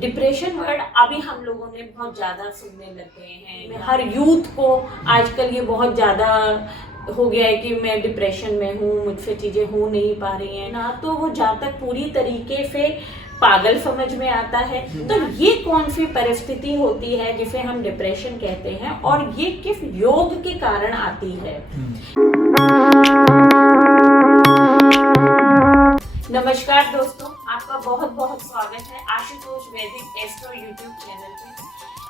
Depression word अभी हम लोगों ने बहुत ज़्यादा सुनने लग गए हैं। हर यूथ को आजकल ये बहुत ज़्यादा हो गया है कि मैं डिप्रेशन में हूँ, मुझसे चीज़ें हो नहीं पा रही हैं ना, तो वो जहाँ तक पूरी तरीके से पागल समझ में आता है। तो ये कौन सी परिस्थिति होती है जिसे हम डिप्रेशन कहते हैं और ये किस योग के कारण आती है? नमस्कार दोस्तों, आपका बहुत बहुत स्वागत है आशुतोष वैदिक एस्ट्रो यूट्यूब चैनल पे,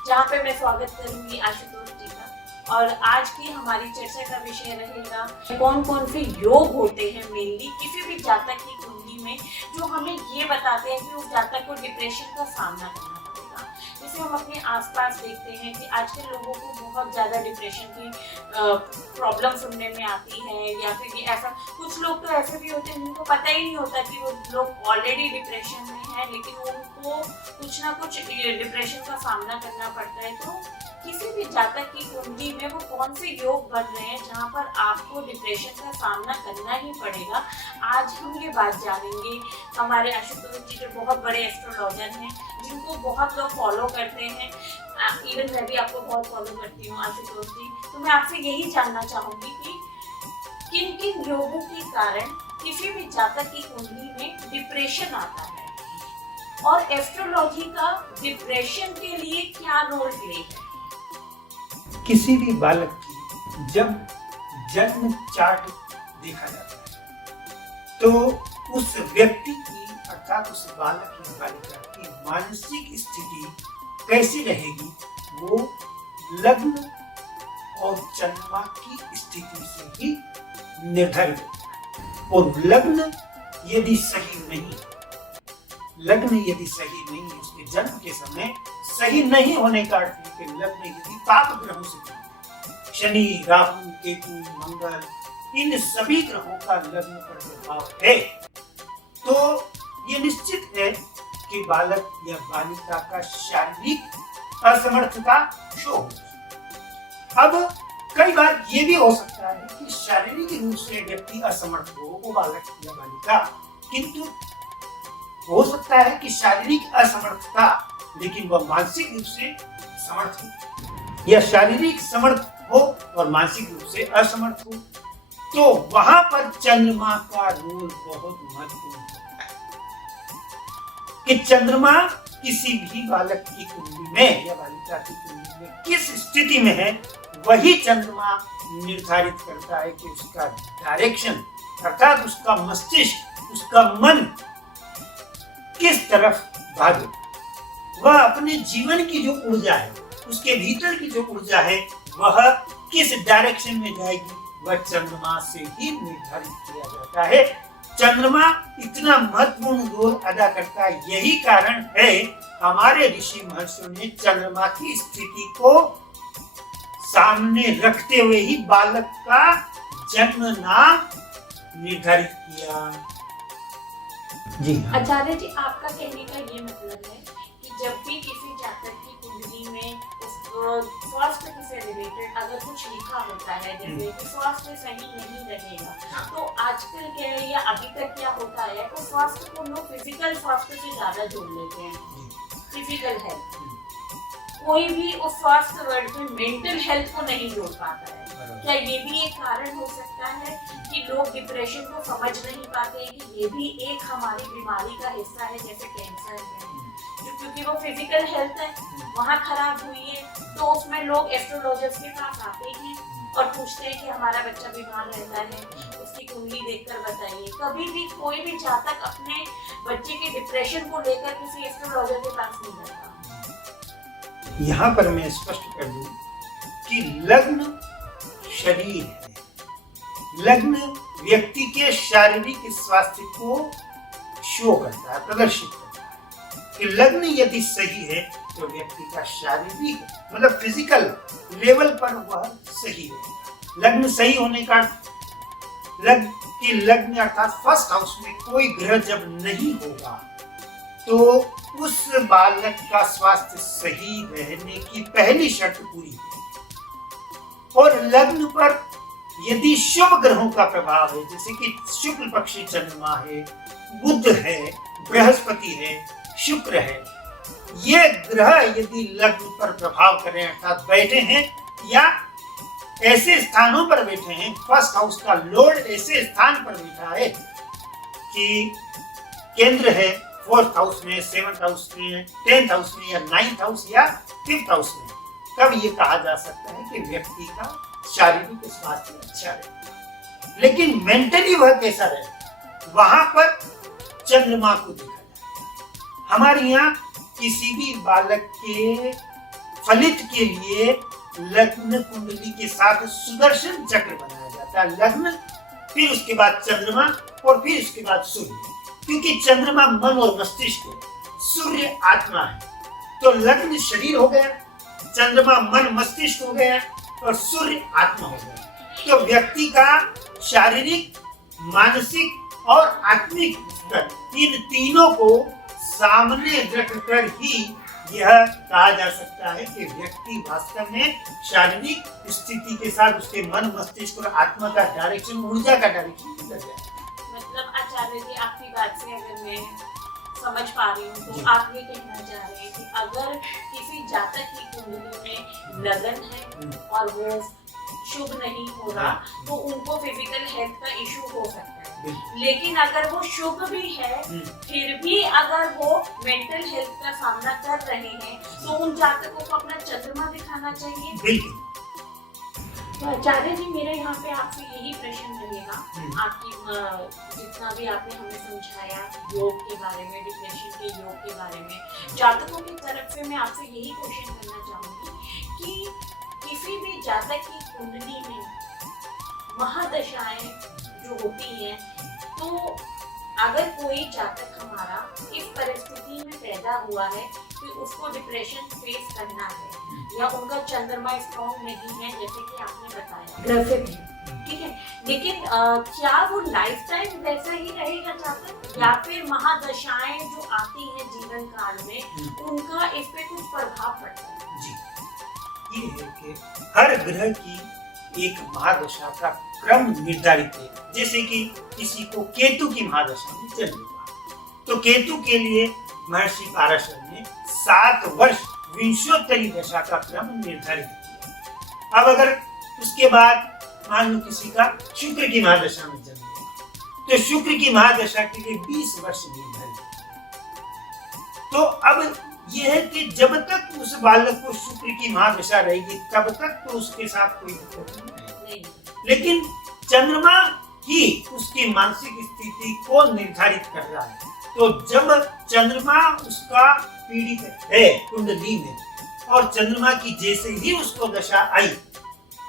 जहाँ पे मैं स्वागत करूंगी आशुतोष जी का। और आज की हमारी चर्चा का विषय रहेगा कौन कौन से योग होते हैं मेनली किसी भी जातक की कुंडली में, जो हमें ये बताते हैं कि उस जातक को डिप्रेशन का सामना करना पड़ेगा। जैसे हम अपने आसपास देखते हैं कि आजकल लोगों को बहुत ज़्यादा डिप्रेशन की प्रॉब्लम सुनने में आती है, या फिर ऐसा कुछ लोग तो ऐसे भी होते हैं जिनको पता ही नहीं होता कि वो लोग ऑलरेडी डिप्रेशन में हैं, लेकिन उनको कुछ ना कुछ डिप्रेशन का सामना करना पड़ता है। तो किसी भी जातक की कुंडली में वो कौन से योग बन रहे हैं जहाँ पर आपको डिप्रेशन का सामना करना ही पड़ेगा, आज हम ये बात जानेंगे। हमारे आशुतोष जी जो बहुत बड़े एस्ट्रोलॉजर हैं, जिनको बहुत लोग फॉलो करते हैं, इवन मैं भी आपको बहुत फॉलो करती हूँ आशुतोष जी। तो मैं आपसे यही जानना चाहूंगी कि किन किन योगों के कारण किसी भी जातक की कुंडली में डिप्रेशन आता है और एस्ट्रोलॉजी का डिप्रेशन के लिए क्या रोल प्ले है। किसी भी बालक की जब जन्म चार्ट देखा जाता है तो उस व्यक्ति की अर्थात उस बालक या बालिका की मानसिक स्थिति कैसी रहेगी, वो लग्न और चंद्रमा की स्थिति से ही निर्धारित होता है। और लग्न यदि सही नहीं उसके जन्म के समय सही नहीं होने का अर्थ है कि लग्न यदि पाप ग्रहों से जुड़े, शनि, राहु, केतु, मंगल, इन सभी ग्रहों का लग्न पर प्रभाव है, तो ये निश्चित है कि बालक या बालिका का शारीरिक असमर्थता शो होगी। अब कई बार ये भी हो सकता है कि शारीरिक रूप से व्यक्ति असमर्थ हो, वो बालक या बालिका, किंतु हो सकता है कि शारीरिक असमर्थता लेकिन वह मानसिक रूप से समर्थ हो, या शारीरिक समर्थ हो और मानसिक रूप से असमर्थ हो, तो वहां पर चंद्रमा का रोल बहुत महत्वपूर्ण होता है। कि चंद्रमा किसी भी बालक की कुंडली में या बालिका की कुंडली में किस स्थिति में है, वही चंद्रमा निर्धारित करता है कि उसका डायरेक्शन अर्थात उसका मस्तिष्क, उसका मन किस तरफ भागे। वह अपने जीवन की जो ऊर्जा है, उसके भीतर की जो ऊर्जा है, वह किस डायरेक्शन में जाएगी, वह चंद्रमा से ही निर्धारित किया जाता है। चंद्रमा इतना महत्वपूर्ण रोल अदा करता है, यही कारण है हमारे ऋषि महर्षियों ने चंद्रमा की स्थिति को सामने रखते हुए ही बालक का जन्म नाम निर्धारित किया। जी हाँ। आचार्य जी, आपका कहने का ये मतलब है कि जब भी किसी जातक की कुंडली में स्वास्थ्य से रिलेटेड अगर कुछ लिखा होता है, जैसे कि स्वास्थ्य सही नहीं रहेगा, तो आजकल क्या है या अभी तक क्या होता है, तो स्वास्थ्य को लोग फिजिकल स्वास्थ्य से ज्यादा जोड़ लेते हैं, फिजिकल हेल्थ। कोई भी उस स्वास्थ्य वर्ड में मेंटल हेल्थ को नहीं जोड़ पाता है। क्या ये भी एक कारण हो सकता है कि लोग डिप्रेशन को समझ नहीं पाते हैं कि ये भी एक हमारी बीमारी का हिस्सा है, जैसे कैंसर है, क्योंकि वो फिजिकल हेल्थ है वहाँ खराब हुई है, तो उसमें लोग एस्ट्रोलॉजर्स के पास आते हैं और पूछते हैं कि हमारा बच्चा बीमार रहता है, उसकी कुंडली देखकर बताइए। कभी भी कोई भी जातक अपने बच्चे के डिप्रेशन को लेकर किसी एस्ट्रोलॉजर के पास नहीं जाता। यहाँ पर मैं स्पष्ट कर दूं कि लग्न शरीर है, लग्न व्यक्ति के शारीरिक स्वास्थ्य को शो करता है, प्रदर्शित करता है। कि लग्न यदि सही है तो व्यक्ति का शारीरिक मतलब फिजिकल लेवल पर वह सही रहेगा। लग्न सही होने का लग्न अर्थात फर्स्ट हाउस में कोई ग्रह जब नहीं होगा तो उस बालक का स्वास्थ्य सही रहने की पहली शर्त पूरी होगी। और लग्न पर यदि शुभ ग्रहों का प्रभाव है, जैसे कि शुक्ल पक्षी चंद्रमा है, बुध है, बृहस्पति है, शुक्र है, ये ग्रह यदि लग्न पर प्रभाव करें अर्थात बैठे हैं या ऐसे स्थानों पर बैठे हैं, फर्स्ट हाउस का लॉर्ड ऐसे स्थान पर बैठा है कि केंद्र है फोर्थ हाउस में, सेवंथ हाउस में, 10th हाउस में या 9th हाउस या 5th हाउस में, तब ये कहा जा सकता है कि व्यक्ति का शारीरिक स्वास्थ्य अच्छा रहे। लेकिन मेंटली वह कैसा रहे, वहां पर चंद्रमा को देखा जाए। हमारे यहाँ किसी भी बालक के फलित के लिए लग्न कुंडली के साथ सुदर्शन चक्र बनाया जाता है। लग्न, फिर उसके बाद चंद्रमा और फिर उसके बाद सूर्य, क्योंकि चंद्रमा मन और मस्तिष्क है, सूर्य आत्मा है। तो लग्न शरीर हो गया, चंद्रमा मन मस्तिष्क हो गया और सूर्य आत्मा हो गया। तो व्यक्ति का शारीरिक, मानसिक और आत्मिक स्तर, इन तीनों को सामने रखकर ही यह कहा जा सकता है कि व्यक्ति वास्तव में शारीरिक स्थिति के साथ उसके मन, मस्तिष्क और आत्मा का डायरेक्शन, ऊर्जा का डायरेक्शन बदल जाए। मतलब आचार्य जी, आपकी बात से अगर मैं समझ पा रही हूँ तो आप ये कहना चाह रहे हैं कि अगर किसी जातक की कुंडली में लगन है और वो शुभ नहीं हो रहा तो उनको फिजिकल हेल्थ का इशू हो सकता है। लेकिन अगर वो शुभ भी है फिर भी अगर वो मेंटल हेल्थ का सामना कर रहे हैं तो उन जातकों को अपना चंद्रमा दिखाना चाहिए। तो आचार्य जी, मेरा यहाँ पे आपसे यही प्रश्न रहेगा, आपकी जितना भी आपने हमें समझाया योग के बारे में, डिप्रेशन के योग के बारे में, जातकों की तरफ से मैं आपसे यही क्वेश्चन करना चाहूंगी कि किसी भी जातक की कुंडली में महादशाएं जो होती हैं, तो अगर कोई जातक हमारा इस परिस्थिति में पैदा हुआ है कि उसको डिप्रेशन फेस करना है या उनका चंद्रमा स्ट्रॉन्ग नहीं है, जैसे कि आपने बताया ग्रसित है, ठीक है, लेकिन क्या वो लाइफ टाइम वैसा ही रहेगा जातक, या फिर महादशाएं जो आती हैं जीवन काल में उनका इस पे कुछ प्रभाव पड़ता है? जी, ये है कि हर ग्रह की एक महादशा का क्रम निर्धारित है। जैसे कि किसी को केतु की महादशा में जन्म हुआ, तो केतु के लिए महर्षि पाराशर ने 7 वर्ष विंशोत्तरी दशा का क्रम निर्धारित किया। अब अगर उसके बाद मान लो किसी का शुक्र की महादशा में जन्म हुआ, तो शुक्र की महादशा के लिए 20 वर्ष निर्धारित। तो अब यह है कि जब तक उस बालक को शुक्र की महादशा रहेगी तब तक तो उसके साथ कोई दिक्कत नहीं। लेकिन चंद्रमा ही उसकी मानसिक स्थिति को निर्धारित कर रहा है। तो जब चंद्रमा उसका पीड़ित है कुंडली में और चंद्रमा की जैसे ही उसको दशा आई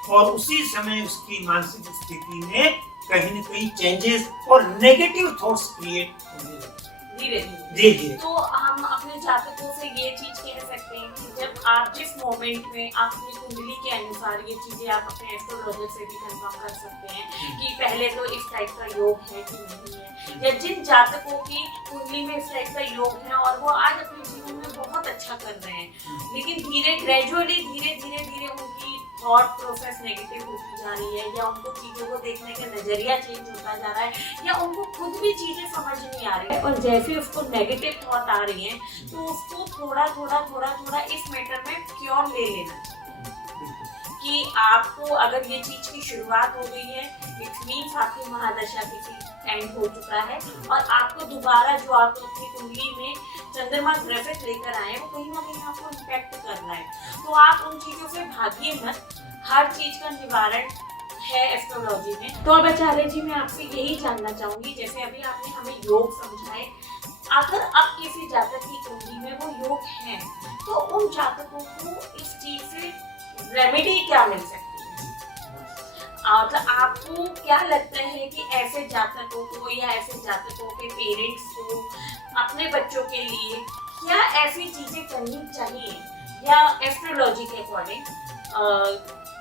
और उसी समय उसकी मानसिक स्थिति में कहीं न कहीं चेंजेस और नेगेटिव थॉट्स क्रिएट होने लगे धीरे धीरे। तो हम अपने जातकों से ये चीज कह सकते हैं कि जब आप जिस मोमेंट में अपनी कुंडली के अनुसार ये चीजें आप अपने एस्ट्रोलॉजर से भी कंफर्म कर सकते हैं कि पहले तो इस टाइप का योग है कि नहीं है, या जिन जातकों की कुंडली में इस टाइप का योग है और वो आज अपने जीवन में बहुत अच्छा कर रहे हैं, लेकिन ग्रेजुअली धीरे उनकी थॉट प्रोसेस नेगेटिव होती जा रही है, या उनको चीजों को देखने का नजरिया चेंज होता जा रहा है, या उनको खुद भी चीजें समझ नहीं आ रही है, और जैसे उसको नेगेटिव थॉट आ रही है तो उसको थोड़ा इस मैटर में क्योर ले लेना चाहिए कि आपको अगर ये चीज की शुरुआत हो गई है, इट मीन्स आपकी महादशा किसी एंड हो चुका है और आपको दोबारा जो आप अपनी कुंडली में चंद्रमा ग्रसित लेकर आए हैं वो कहीं ना कहीं आपको इम्पैक्ट कर रहा है। तो आप उन चीजों से भागिए मत, हर चीज का निवारण है एस्ट्रोलॉजी में। तो अब आचार्य जी, मैं आपसे यही जानना चाहूंगी, जैसे अभी आपने हमें योग समझाए, अगर अब किसी जातक की कुंडली में वो योग है तो उन जातकों को इस चीज से रेमेडी क्या मिल सकती है? मतलब आपको क्या लगता है कि ऐसे जातकों को या ऐसे जातकों के पेरेंट्स को अपने बच्चों के लिए क्या ऐसी चीजें करनी चाहिए या एस्ट्रोलॉजी के अकॉर्डिंग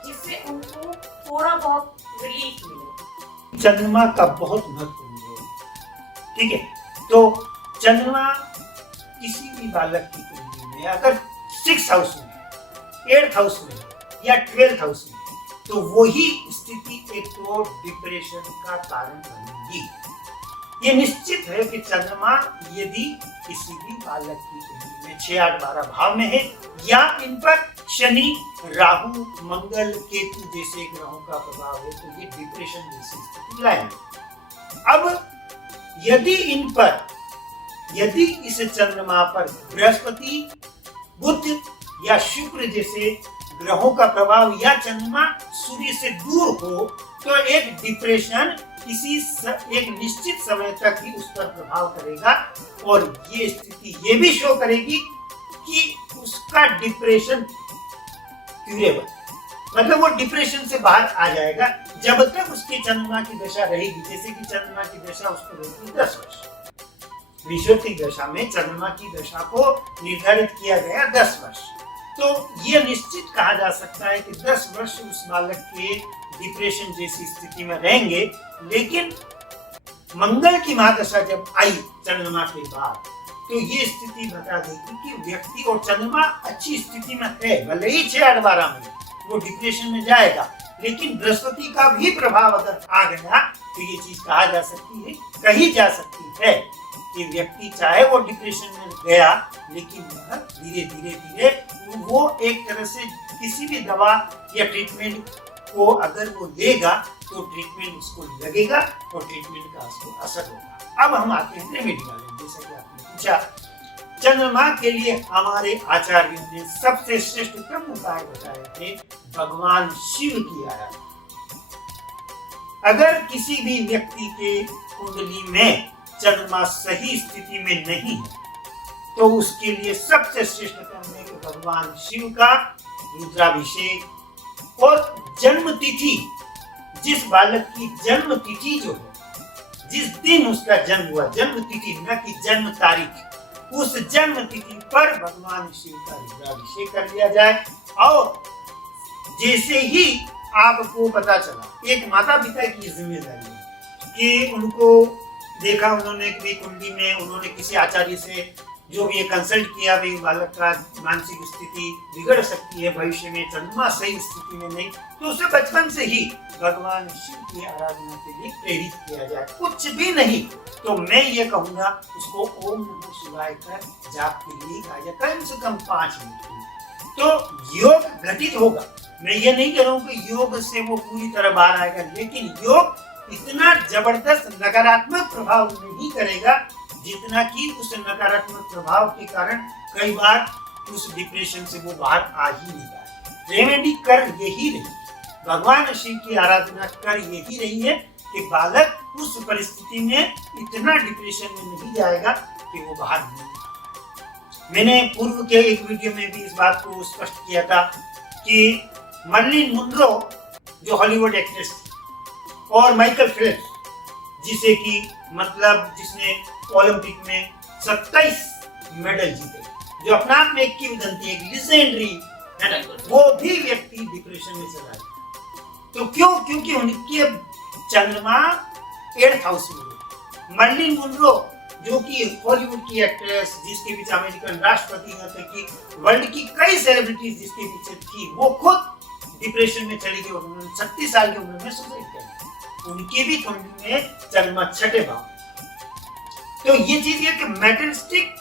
जिससे उनको थोड़ा बहुत रिलीफ मिले? चंद्रमा का बहुत महत्वपूर्ण रोल, ठीक है। तो चंद्रमा किसी भी बालक की कुंडली में अगर 6th हाउस में, 8th हाउस में या 12th हाउस में, तो वही स्थिति एक तो डिप्रेशन का कारण बनेगी। ये निश्चित है कि चंद्रमा यदि किसी भी बालक की कुंडली में 6, 8, 12 भाव में है, या इन पर शनि, राहु, मंगल, केतु जैसे ग्रहों का प्रभाव है, तो ये डिप्रेशन जैसी स्थिति लाएंगे। अब यदि इस चंद्रमा पर बृहस्पति, बुध या शुक्र जैसे ग्रहों का प्रभाव या चंद्रमा सूर्य से दूर हो, तो एक डिप्रेशन एक निश्चित समय तक ही उस पर प्रभाव करेगा, और ये स्थिति ये भी शो करेगी कि उसका डिप्रेशन क्यूरेबल, मतलब वो डिप्रेशन से बाहर आ जाएगा जब तक उसके चंद्रमा की दशा रहेगी। जैसे कि चंद्रमा की दशा उसको रहती 10 वर्ष। विषुवत दशा में चंद्रमा की दशा को निर्धारित किया गया 10 वर्ष। तो ये निश्चित कहा जा सकता है कि 10 वर्ष उस बालक के डिप्रेशन जैसी स्थिति में रहेंगे। लेकिन मंगल की महादशा जब आई चंद्रमा के बाद, तो ये स्थिति बता देगी कि व्यक्ति और चंद्रमा अच्छी स्थिति में है, भले ही 6, 8, 12 में वो डिप्रेशन में जाएगा, लेकिन बृहस्पति का भी प्रभाव अगर आ गया तो ये चीज कही जा सकती है कि व्यक्ति चाहे वो डिप्रेशन में गया, लेकिन वह धीरे वो एक तरह से किसी भी दवा या ट्रीटमेंट को अगर वो लेगा तो ट्रीटमेंट उसको लगेगा और ट्रीटमेंट का उसको असर होगा। अब हम आते हैं रेमेडी वाले, जैसा कि आपने पूछा। चंद्रमा के लिए हमारे आचार्यों ने सबसे श्रेष्ठतम उपाय बताए थे भगवान शिव की आराधना। अगर किसी भी व्यक्ति के कुंडली में चंद्रमा सही स्थिति में नहीं है, तो उसके लिए सबसे श्रेष्ठतम है कि भगवान शिव का रुद्राभिषेक और जन्म तिथि, जिस बालक की जन्म तिथि जो है, जिस दिन उसका जन्म हुआ, जन्म तिथि न कि जन्म तारीख, उस जन्म तिथि पर भगवान शिव का रुद्राभिषेक कर लिया जाए। और जैसे ही आपको पता चला, एक माता पिता की जिम्मेदारी है कि उनको देखा, उन्होंने भी कुंडली में उन्होंने किसी आचार्य से जो भी कंसल्ट किया, भी बालक का मानसिक स्थिति बिगड़ सकती है भविष्य में, चंद्रमा सही स्थिति में नहीं, तो उसे बचपन से ही भगवान शिव की आराधना के लिए प्रेरित किया जाए। कुछ भी नहीं तो मैं ये कहूँगा उसको ओम नमः शिवाय कर जाप के लिए गाया कम से कम 5 मिनट, तो योग घटित होगा। मैं ये नहीं कह रहा हूँ कि योग से वो पूरी तरह बाहर आएगा, लेकिन योग इतना जबरदस्त नकारात्मक प्रभाव नहीं करेगा जितना कि उस नकारात्मक प्रभाव के कारण कई बार उस डिप्रेशन से वो बाहर आ ही नहीं पाए। रेमेडी कर यही रही, भगवान शिव की आराधना कर यही रही है कि बालक उस परिस्थिति में इतना डिप्रेशन में नहीं जाएगा कि वो बाहर नहीं आएगा। मैंने पूर्व के एक वीडियो में भी इस बात को स्पष्ट किया था कि मर्लिन मुनरो जो हॉलीवुड एक्ट्रेस और माइकल फेल्प्स, जिसे कि मतलब जिसने ओलंपिक में 27 मेडल जीते, जो अपना आप में एक किंवदंती, एक लीजेंडरी है ना, वो भी व्यक्ति डिप्रेशन में चला गया। तो क्यों? क्योंकि उनके चंद्रमा 8th हाउस में। मर्लिन मुनरो जो कि हॉलीवुड की एक्ट्रेस, जिसके पीछे अमेरिकन राष्ट्रपति, यहाँ तक कि वर्ल्ड की कई सेलिब्रिटीज जिसके पीछे थी, वो खुद डिप्रेशन में चली गई और उन्होंने 36 साल की उम्र में सुसाइड किया। उनके भी कुंडली में चंद्रमा 6ठे भाव। तो ये चीज है कि मेटेरियलिस्टिक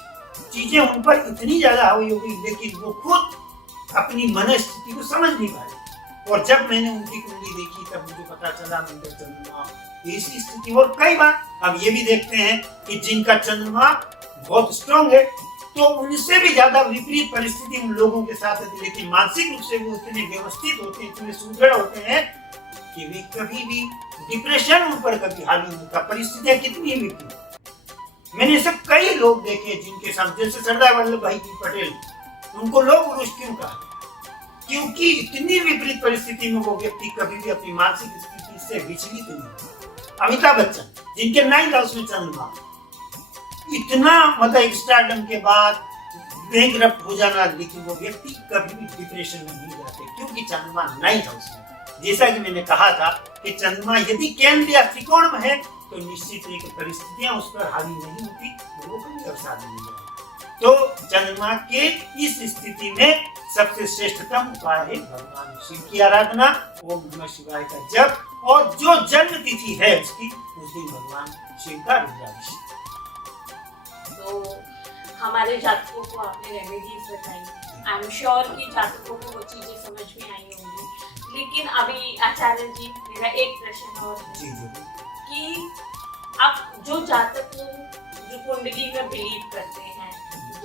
चीजें उन पर इतनी ज्यादा हावी हो गई, लेकिन वो खुद अपनी मनस्थिति को समझ नहीं पाए। और जब मैंने उनकी कुंडली देखी तब मुझे पता चला उनका चंद्रमा ऐसी स्थिति। और कई बार हम ये भी देखते हैं कि जिनका चंद्रमा बहुत स्ट्रॉन्ग है, तो उनसे भी ज्यादा विपरीत परिस्थिति उन लोगों के साथ है, लेकिन मानसिक रूप से वो इतने व्यवस्थित होते हैं, इतने सुदृढ़ होते हैं कि वे कभी भी डिप्रेशन उन पर कभी हावी नहीं होता, परिस्थितियां कितनी विपरीत। मैंने सब कई लोग देखे जिनके साथ, जैसे सरदार वल्लभ भाई पटेल, उनको लोग पुरुष क्यों कहा? क्योंकि इतनी विपरीत परिस्थिति में वो व्यक्ति कभी भी अपनी मानसिक स्थिति से विचलित नहीं हुआ। अमिताभ बच्चन, जिनके 9th हाउस में चंद्रमा, इतना मतलब एक स्टारडम के बाद बैंकरप्ट हो जाना, लेकिन वो व्यक्ति कभी भी डिप्रेशन में नहीं जाते, क्योंकि चंद्रमा 9th हाउस में। जैसा कि मैंने कहा था कि चंद्रमा यदि केंद्र या त्रिकोण में है, तो निश्चित है कि परिस्थितियां उस पर हावी नहीं होती, वो कभी अवसाद नहीं जाएगी। तो चंद्रमा के इस स्थिति में सबसे श्रेष्ठतम उपाय है भगवान शिव की आराधना, ओम नमः शिवाय का जप, और जो जन्म तिथि है उसकी, उस दिन भगवान शिव का रुद्राभिषेक। तो हमारे जातकों को आपने रेमेडीज बताई। आई एम श्योर कि जातकों को वो चीजें समझ में आई होंगी। लेकिन अभी आचार्य जी, मेरा एक प्रश्न और है कि अब जो जातक जो कुंडली में बिलीव करते हैं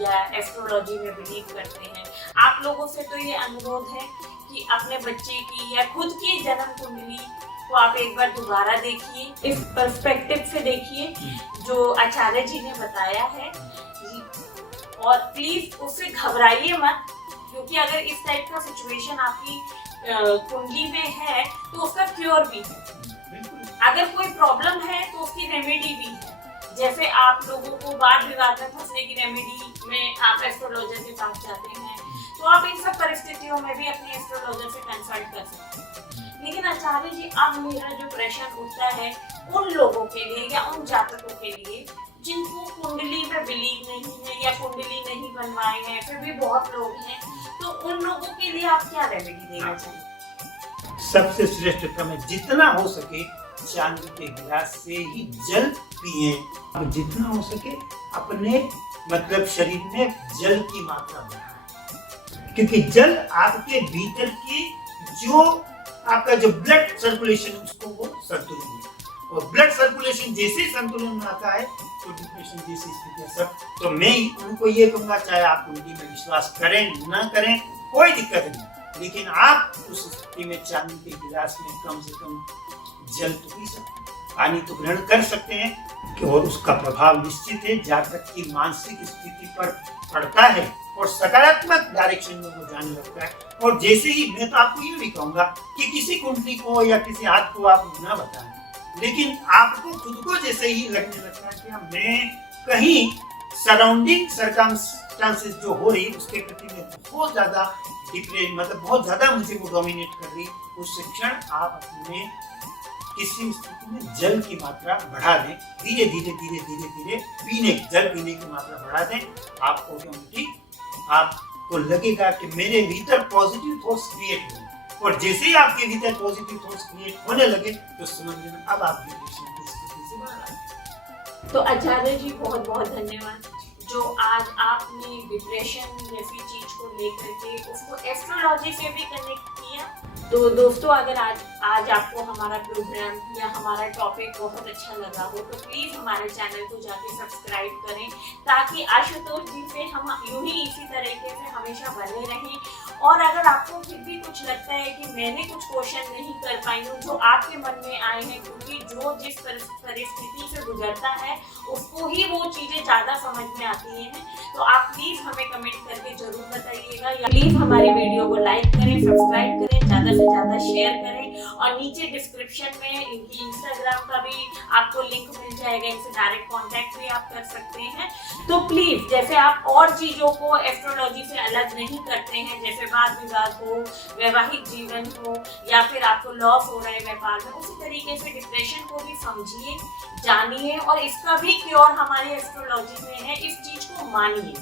या एस्ट्रोलॉजी में बिलीव करते हैं, आप लोगों से तो ये अनुरोध है कि अपने बच्चे की या खुद की जन्म कुंडली को आप एक बार दोबारा देखिए, इस पर्सपेक्टिव से देखिए जो आचार्य जी ने बताया है, और प्लीज उससे घबराइए मत, क्योंकि अगर इस टाइप का सिचुएशन आपकी कुंडली में है तो उसका क्योर भी है। अगर कोई प्रॉब्लम है तो उसकी रेमेडी भी है। जैसे आप लोगों को वाद विवाद में फंसने की रेमेडी में आप एस्ट्रोलॉजर के पास जाते हैं, तो आप इन सब परिस्थितियों में भी अपने एस्ट्रोलॉजर से कंसल्ट कर सकते हैं। लेकिन आचार्य जी, अब मेरा जो प्रश्न उठता है उन लोगों के लिए या उन जातकों के लिए जिनको कुंडली में बिलीव नहीं है या कुंडली नहीं बनवाए हैं, फिर भी बहुत लोग हैं, तो उन लोगों के लिए आप क्या रेमेडी देना चाहिए? सबसे श्रेष्ठ क्रम है जितना हो सके चांदी के गिलास से ही जल पिए। अब जितना हो सके अपने मतलब शरीर में जल की मात्रा बढ़ाएं, क्योंकि जल आपके भीतर की जो आपका जो ब्लड सर्कुलेशन है उसको वो संतुलन में, और ब्लड सर्कुलेशन जैसे संतुलन में आता है तो डिप्रेशन जैसी स्थिति सब। तो मैं उनको ये कहूँगा, चाहे आप कुंडली में विश्वास करें ना करें कोई दिक्कत नहीं, लेकिन आप उस स्थिति में चांदी के गिलास में कम से कम जल तो पी सकते हैं, पानी तो ग्रहण कर सकते हैं कि और उसका प्रभाव निश्चित है जातक की मानसिक स्थिति पर पड़ता है और सकारात्मक डायरेक्शन में वो जाने लगता है। और जैसे ही मैं तो आपको ये भी कहूंगा कि किसी कुंडली को या किसी हाथ को आप ना बताएं, लेकिन आपको खुद को जैसे ही लगने लगता है कि मैं कहीं सराउंडिंग सर्कमस्टांसेस जो हो रही है उसके प्रति में बहुत ज्यादा डिप्रेस मतलब बहुत ज्यादा मुझे वो डोमिनेट कर रही, उस क्षण आप अपने किसी स्थिति में जल की मात्रा बढ़ा दें, धीरे धीरे जल पीने की मात्रा बढ़ा दें। आपको ऑटोमेटिक आपको लगेगा कि मेरे भीतर पॉजिटिव थॉट्स क्रिएट हो, और जैसे ही आपके भीतर पॉजिटिव थॉट्स क्रिएट होने लगे तो समझ लेना अब आप डिप्रेशन की स्थिति से बाहर आ गए। तो आचार्य जी, बहुत बहुत धन्यवाद जो आज आपने डिप्रेशन जैसी चीज को लेकर के उसको एस्ट्रोलॉजी से भी कनेक्ट किया। तो दोस्तों, अगर आज आपको हमारा प्रोग्राम या हमारा टॉपिक बहुत अच्छा लगा हो तो प्लीज हमारे चैनल को जाके सब्सक्राइब करें, ताकि आशुतोष जी से हम यूं ही इसी तरीके से हमेशा बने रहें। और अगर आपको फिर भी कुछ लगता है कि मैंने कुछ क्वेश्चन नहीं कर पाई हूँ जो आपके मन में आए हैं, क्योंकि जो जिस परिस्थिति से गुजरता है उसको ही वो चीजें ज्यादा समझ में आती हैं, तो आप प्लीज हमें कमेंट करके जरूर बताइएगा, या प्लीज हमारी वीडियो को लाइक करें, सब्सक्राइब करें, ज्यादा से ज्यादा शेयर करें, और नीचे डिस्क्रिप्शन में इनकी इंस्टाग्राम का भी आपको लिंक मिल जाएगा, इनसे डायरेक्ट कांटेक्ट भी आप कर सकते हैं। तो प्लीज, जैसे आप और चीजों को एस्ट्रोलॉजी से अलग नहीं करते हैं, जैसे वाद विवाद हो, वैवाहिक जीवन हो, या फिर आपको लॉस हो रहा है व्यापार में, उसी तरीके से डिप्रेशन को भी समझिए, जानिए, और इसका भी क्योर हमारी एस्ट्रोलॉजी में है, इस चीज को मानिए,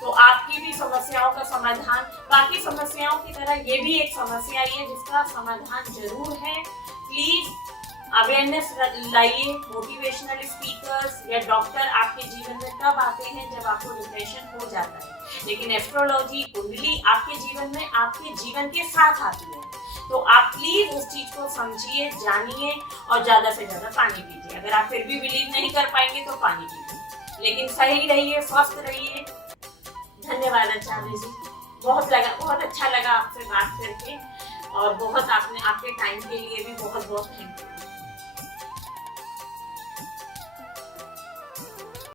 तो आपकी भी समस्याओं का समाधान, बाकी समस्याओं की तरह ये भी एक समस्या ही है जिसका समाधान जरूर है। प्लीज अवेयरनेस लाइए। मोटिवेशनल स्पीकर्स या डॉक्टर आपके जीवन में तब आते हैं जब आपको डिप्रेशन हो जाता है, लेकिन एस्ट्रोलॉजी कुंडली आपके जीवन में आपके जीवन के साथ आती है। तो आप प्लीज उस चीज को समझिए, जानिए, और ज्यादा से ज्यादा पानी पीजिए। अगर आप फिर भी बिलीव नहीं कर पाएंगे तो पानी पीजिए, लेकिन सही रहिए, स्वस्थ रहिए। धन्यवाद आचार्य जी, बहुत अच्छा लगा आपसे बात करके, और बहुत आपने आपके टाइम के लिए भी बहुत बहुत थैंक यू।